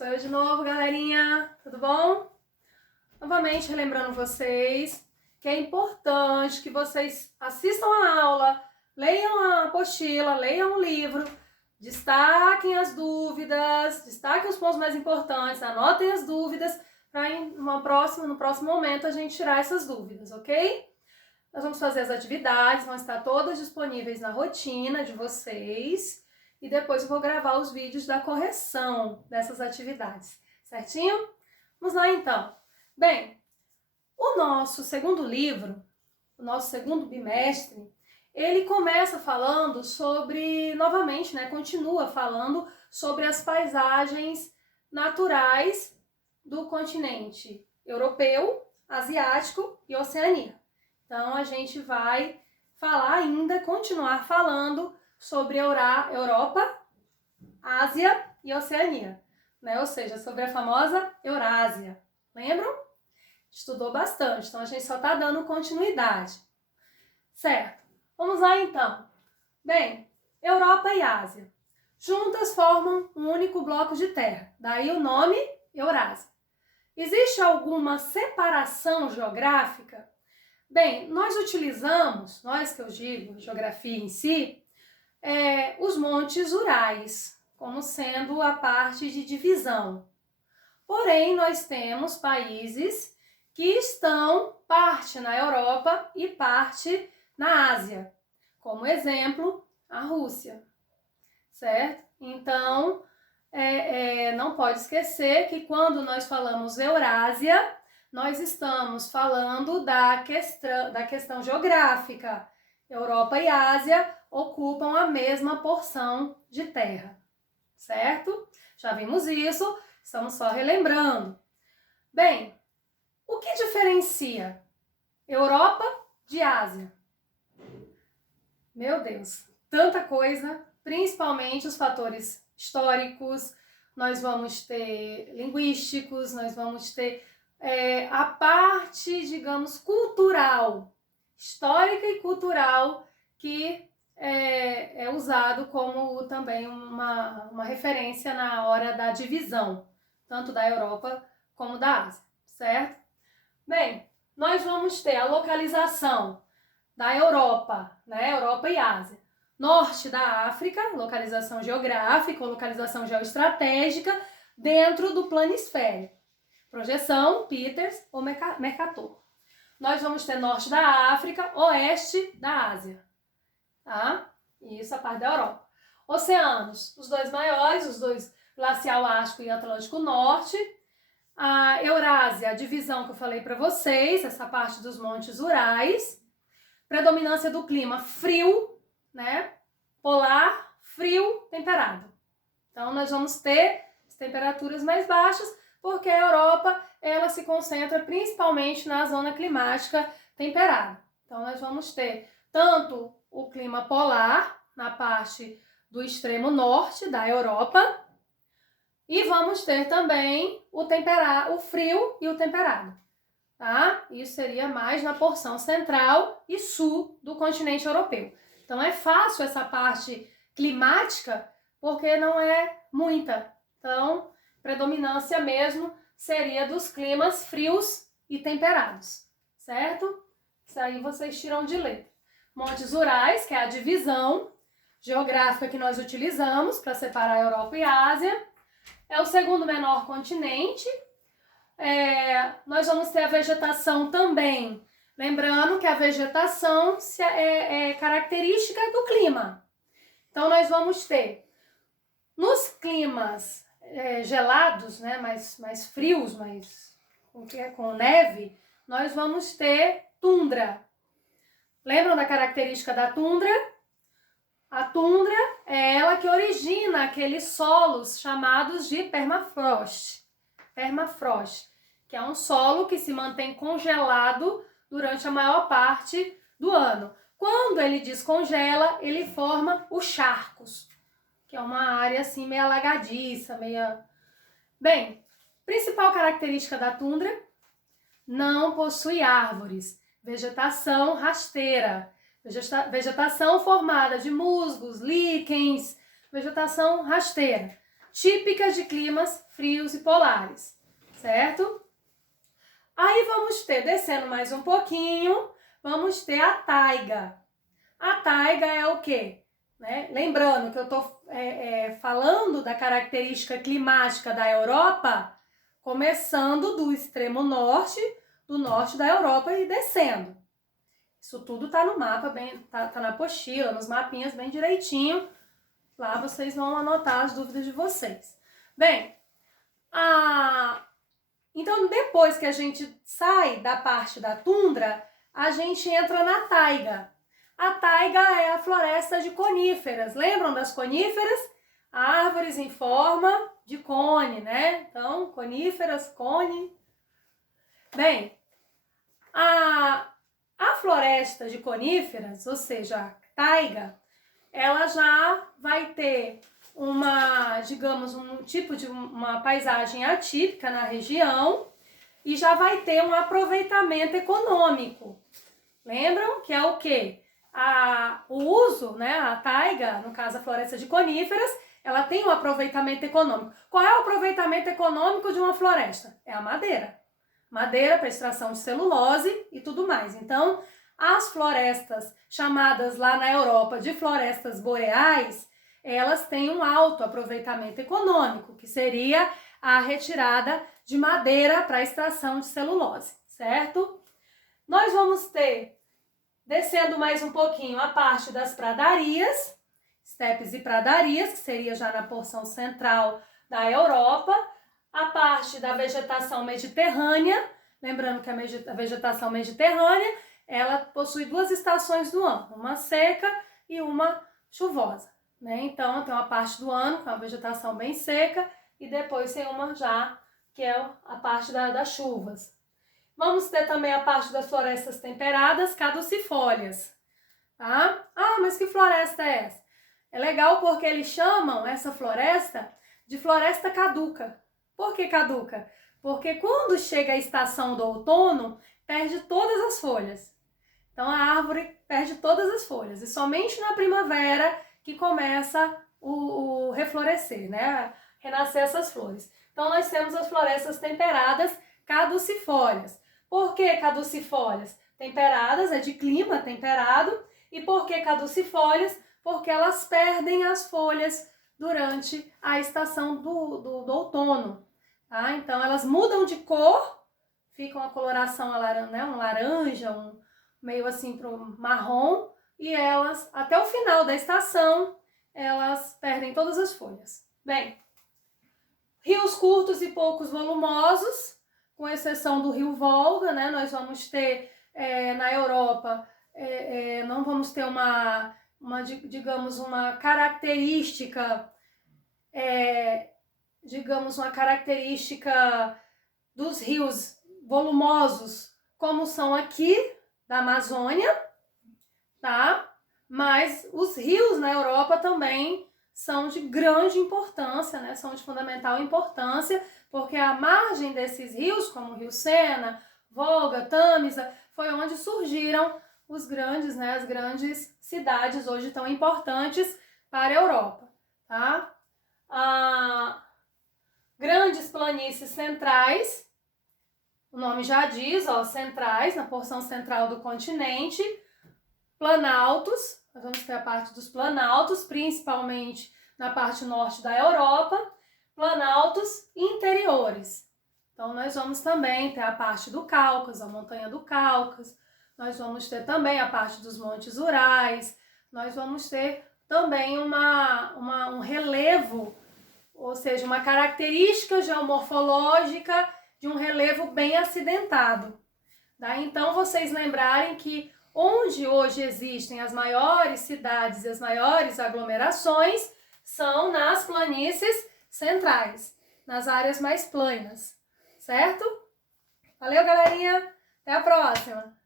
Sou eu de novo, galerinha, tudo bom? Novamente relembrando vocês que é importante que vocês assistam a aula, leiam a apostila, leiam o livro, destaquem as dúvidas, destaquem os pontos mais importantes, anotem as dúvidas para no próximo momento a gente tirar essas dúvidas, ok? Nós vamos fazer as atividades, vão estar todas disponíveis na rotina de vocês. E depois eu vou gravar os vídeos da correção dessas atividades, certinho? Vamos lá então. Bem, o nosso segundo livro, o nosso segundo bimestre, ele começa falando sobre, novamente, continua falando sobre as paisagens naturais do continente europeu, asiático e Oceania. Então a gente vai continuar falando sobre Europa, Ásia e Oceania, Ou seja, sobre a famosa Eurásia. Lembram? Estudou bastante, então a gente só está dando continuidade. Certo, vamos lá então. Bem, Europa e Ásia. Juntas formam um único bloco de terra, daí o nome Eurásia. Existe alguma separação geográfica? Bem, nós que eu digo, geografia em si, os montes Urais, como sendo a parte de divisão. Porém, nós temos países que estão parte na Europa e parte na Ásia. Como exemplo, a Rússia, certo? Então, não pode esquecer que quando nós falamos Eurásia, nós estamos falando da questão geográfica. Europa e Ásia ocupam a mesma porção de terra, certo? Já vimos isso, estamos só relembrando. Bem, o que diferencia Europa de Ásia? Meu Deus, tanta coisa, principalmente os fatores históricos, nós vamos ter linguísticos, nós vamos ter a parte, digamos, cultural, histórica e cultural, que é usado como também uma referência na hora da divisão, tanto da Europa como da Ásia, certo? Bem, nós vamos ter a localização da Europa, Europa e Ásia. Norte da África, localização geográfica ou localização geoestratégica dentro do planisfério. Projeção, Peters ou Mercator. Nós vamos ter norte da África, oeste da Ásia, tá? Isso a parte da Europa. Oceanos, os dois maiores, os dois, Glacial Ártico e Atlântico Norte. A Eurásia, a divisão que eu falei para vocês, essa parte dos montes Urais. Predominância do clima frio, Polar, frio, temperado. Então nós vamos ter as temperaturas mais baixas, porque a Europa, ela se concentra principalmente na zona climática temperada. Então, nós vamos ter tanto o clima polar, na parte do extremo norte da Europa, e vamos ter também o frio e o temperado, tá? Isso seria mais na porção central e sul do continente europeu. Então, é fácil essa parte climática, porque não é muita. Então, predominância mesmo seria dos climas frios e temperados, certo? Isso aí vocês tiram de letra. Montes Urais, que é a divisão geográfica que nós utilizamos para separar a Europa e a Ásia. É o segundo menor continente. Nós vamos ter a vegetação também. Lembrando que a vegetação é característica do clima. Então, nós vamos ter nos climas gelados, mais frios, com neve, nós vamos ter tundra. Lembram da característica da tundra? A tundra é ela que origina aqueles solos chamados de permafrost. Permafrost, que é um solo que se mantém congelado durante a maior parte do ano. Quando ele descongela, ele forma os charcos, que é uma área assim meio alagadiça, Bem, principal característica da tundra, não possui árvores, vegetação rasteira, vegetação formada de musgos, líquens, vegetação rasteira. típicas de climas frios e polares, certo? Aí vamos ter, descendo mais um pouquinho, vamos ter a taiga. A taiga é o quê? Né? Lembrando que eu estou falando da característica climática da Europa, começando do extremo norte, do norte da Europa e descendo. Isso tudo está no mapa, tá na apostila, nos mapinhas bem direitinho. Lá vocês vão anotar as dúvidas de vocês. Bem, então depois que a gente sai da parte da tundra, a gente entra na taiga. A taiga é a floresta de coníferas. Lembram das coníferas? Árvores em forma de cone, né? Então, coníferas, cone. Bem, a floresta de coníferas, ou seja, a taiga, ela já vai ter digamos, um tipo de uma paisagem atípica na região e já vai ter um aproveitamento econômico. Lembram que é o quê? O uso, né, a taiga, no caso a floresta de coníferas, ela tem um aproveitamento econômico. Qual é o aproveitamento econômico de uma floresta? É a madeira. Madeira para extração de celulose e tudo mais. Então, as florestas chamadas lá na Europa de florestas boreais, elas têm um alto aproveitamento econômico, que seria a retirada de madeira para extração de celulose, certo? Nós vamos ter, descendo mais um pouquinho, a parte das pradarias, estepes e pradarias, que seria já na porção central da Europa, a parte da vegetação mediterrânea, lembrando que a vegetação mediterrânea, ela possui duas estações do ano, uma seca e uma chuvosa, né? Então, tem uma parte do ano com a vegetação bem seca e depois tem uma já, que é a parte das chuvas. Vamos ter também a parte das florestas temperadas, caducifólias, tá? Mas que floresta é essa? É legal porque eles chamam essa floresta de floresta caduca. Por que caduca? Porque quando chega a estação do outono, perde todas as folhas. Então a árvore perde todas as folhas e somente na primavera que começa o reflorescer, né? Renascer essas flores. Então nós temos as florestas temperadas caducifólias. Por que caducifólias? Temperadas, é de clima temperado. E por que caducifólias? Porque elas perdem as folhas durante a estação do outono. Tá? Então elas mudam de cor, ficam a coloração né? Um laranja, meio assim para o marrom, e elas, até o final da estação, elas perdem todas as folhas. Bem, rios curtos e poucos volumosos, com exceção do rio Volga, né? Nós vamos ter na Europa, não vamos ter digamos, uma característica, dos rios volumosos, como são aqui da Amazônia, tá? Mas os rios na Europa também são de grande importância, né? São de fundamental importância, porque a margem desses rios, como o Rio Sena, Volga, Tâmisa, foi onde surgiram as grandes cidades hoje tão importantes para a Europa, tá? Grandes planícies centrais, o nome já diz, centrais, na porção central do continente, planaltos, nós vamos ter a parte dos planaltos, principalmente na parte norte da Europa, planaltos interiores. Então, nós vamos também ter a parte do Cáucaso, a montanha do Cáucaso, nós vamos ter também a parte dos montes Urais, nós vamos ter também um relevo, ou seja, uma característica geomorfológica de um relevo bem acidentado. Daí, então, vocês lembrarem que onde hoje existem as maiores cidades e as maiores aglomerações são nas planícies centrais, nas áreas mais planas, certo? Valeu, galerinha! Até a próxima!